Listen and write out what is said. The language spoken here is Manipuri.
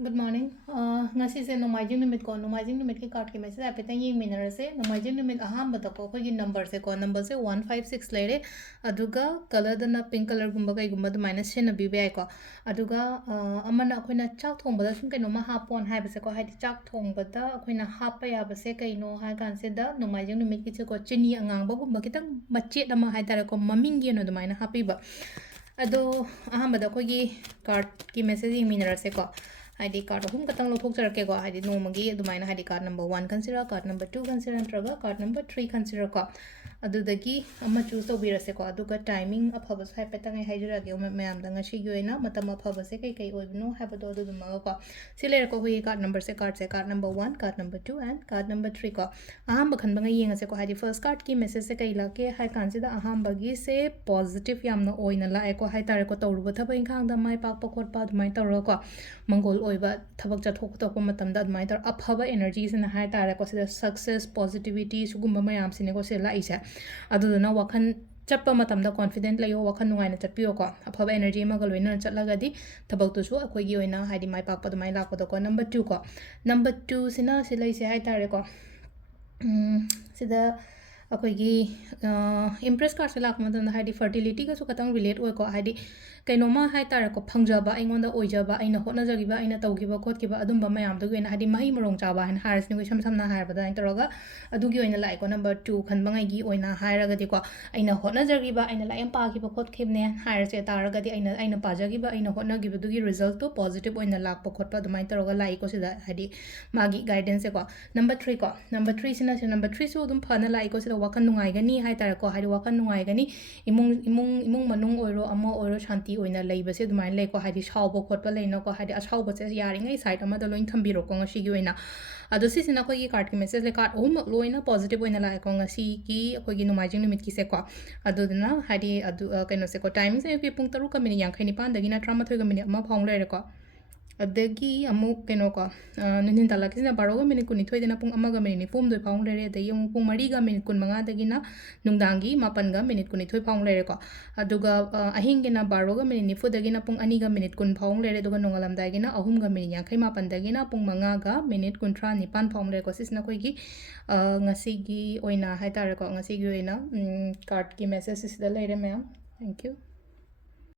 Good morning. Ngasi se nomaijing numit ko nomaijing numit ki card ki message apetang yeng minara se nomaijing numit aham bata ko ko number se 156 lere aduga color dana pink color gumba kai gumba du minus shen abi be ko aduga amana akoina chak thong bada sum kai no ma hapon hai base ko haidi chak thong bada akoina hap ya base kai no hai kan se da nomaijing numit ki ko chini angang ba gumba kitang machet ama hai tara ko maming gi no du maina happy ba ado aham bada ko gi card ki message yeng minara se ko ID card hum katang lothok jarke go ID no magi adumaina ID card number 1 consider card number 2 consider traga card number 3 consider ko adudagi ama choose to birase ko aduga timing afaba sai petang ai haijura ge mayam da ngashi gi oina matam afaba se kai kai oibno habado aduduma ko sile ko hui card card number 1 card number 2 and card number 3 ko aham bakhan banga yenga se ko ID first card ki message se kai la ke hai kan se da aham bagi se positive yamna oina la ko hai tare ko tawru thaba inkhang da mai pak pakot pa dumai tawro ko mangol oiba thabak chathok to ko matam da dumai tar afaba energy se na hai tare ko se success positivity sugumba mayam sine ko se la isa aduduna wakhan chappa matamda confident layo wakhan nungai na chappiyo ko afaba energy ma galoina chatlagadi thabak tu su akoi gi oina haidi mai pak pa dumai lakpa ko number 2 ko number 2 sina silai se hai tare ko sida akoi gi impress card se lakma da haidi fertility ga su katang relate oi ko haidi kainoma hai tare ko phangjaba aingonda oijaba aina hotna jagiba aina tawgiba khotkiba adumba mayam du gena hadi mahi morong chaba han haris ni sam samna har bada intoroga adugi oina lai ko number 2 khanbangai gi oina hairaga di ko aina hotna jagiba aina lai am pagiba khotkhibne hairase taraga di aina pajagiba aina hotna giba dugi result to positive oina lakpa khotpa dumai toroga lai ko sida hadi magi guidance ko number 3 ko number 3 sina se number 3 su dum phana lai ko sida wakan nungai gani hai tare ko hadi wakan nungai gani imung manung oiro ama oiro shanti oina leibase dumai lei ko hadi shaubo khotpa leina ko hadi ashaubo se yaringai side ama da loin thambiro ko ngasi gi oina ado si sina ko gi card ki message le card loina positive oina la ko ngasi ki ko gi nomaijing numit ki se ko ado dina hadi adu kaino se ko timing se pi pung 3 ka minute 59 dagi na 13 ka minute ama phong lere ko adagi amuk keno ko nin tala kisina 12 minute kuni thoi dina pung amaga minute pum doi phong lere dai yung pung 3 ga minute kun manga dagi na nungdangi 9 ga minute kuni thoi phong lere ko aduga ahing gina 12 ga minute nifu dagi na pung 2 ga minute kun phong lere duga nongalam dagi na 3 ga minute 59 dagi na pung 5 ga minute kun 9 phong lere ko sisna koi gi ngasigi oina hai tare ko ngasigi oina card ki message sida lere ma'am thank you